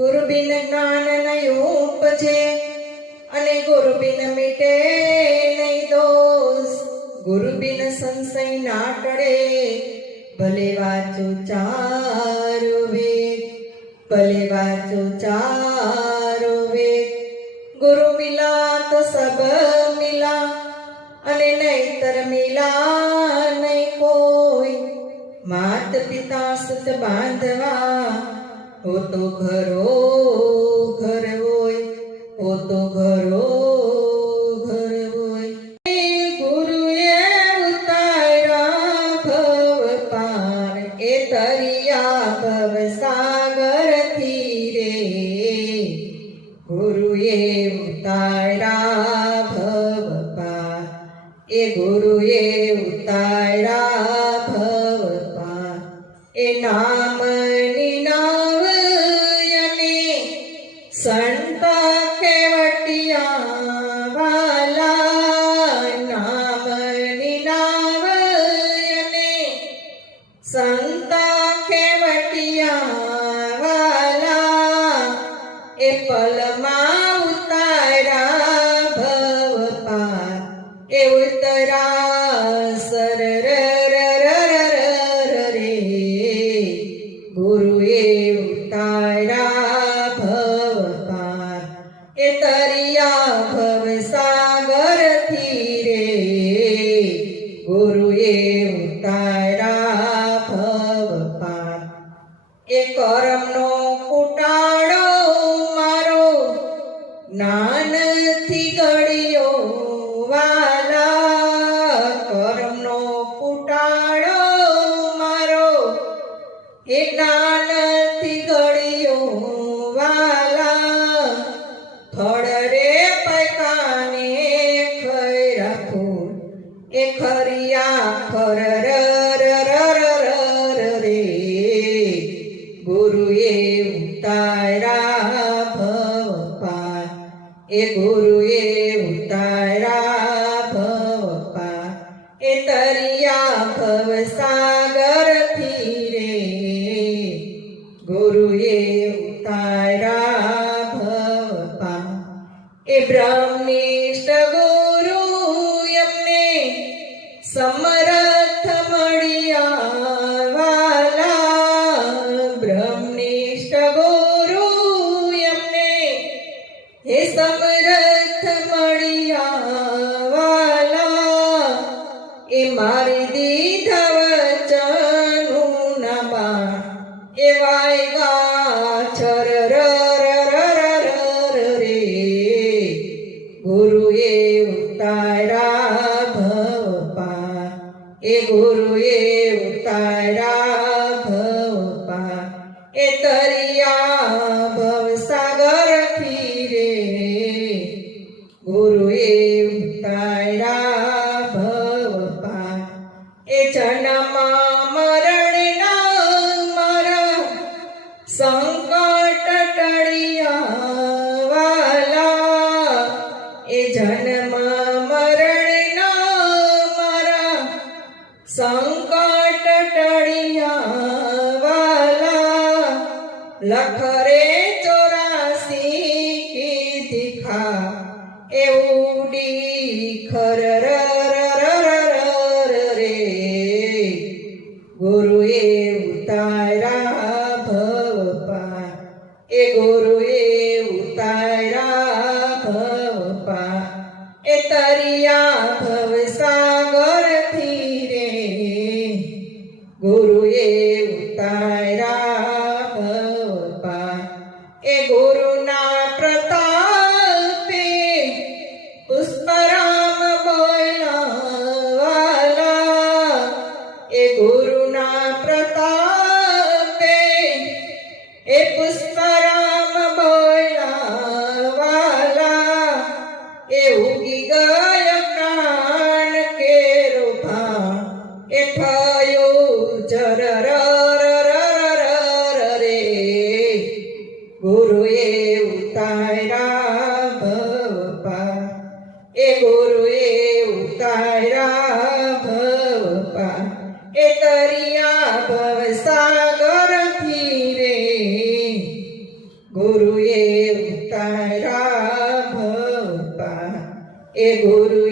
ગુરુ બિન જ્ઞાન નહીં ઉપજે અને ગુરુ બિન મીટે નહીં દોષ. ગુરુ બિન સંશય ના ટળે ભલે વાંચો ચારો વેદ, ભલે વાંચો ચારો વેદ. ગુરુ મિલા તો સબ મિલા અને નહીતર મિલા નહીં કોઈ. માત પિતા સત બાંધવા હો તો ઘરો, ઘર હોય હો તો ઘરો, ઘર હોય. ગુરુએ ઉતાર્યા ભવ પાર એ તરિયા ભવ સાગર રે. ગુરુએ ગુરુએ ગુરુએ ઉતારા ભવ પાર એ તરિયા ભવ સાગર રે. ગુરુએ ઉતારા ભવ પાર એ કરમનો કુટાળો મારો. નાનથી એ જ્ઞાનથી ઘડિયો વાલા, ફળ રે પૈકાને ખઈ ફૂલ એ ખરિયા ખર ર ર ર ર ગુરુએ ઉતારા ગુરુએ સમરથ મળ્યા બ્રહ્મનિષ્ઠ ગુરુ એમને. હે સમરથ મળ્યા એ મારી દીધા વચનું ના બાણ. એ ર ર ર ર ર રે. ગુરુએ ઉતારા સંકટ ટળિયા વાલા લખરે ચોરાસી ઉતાર્યા ભવા એ ગુરુએ ઉતાર્યા ભવા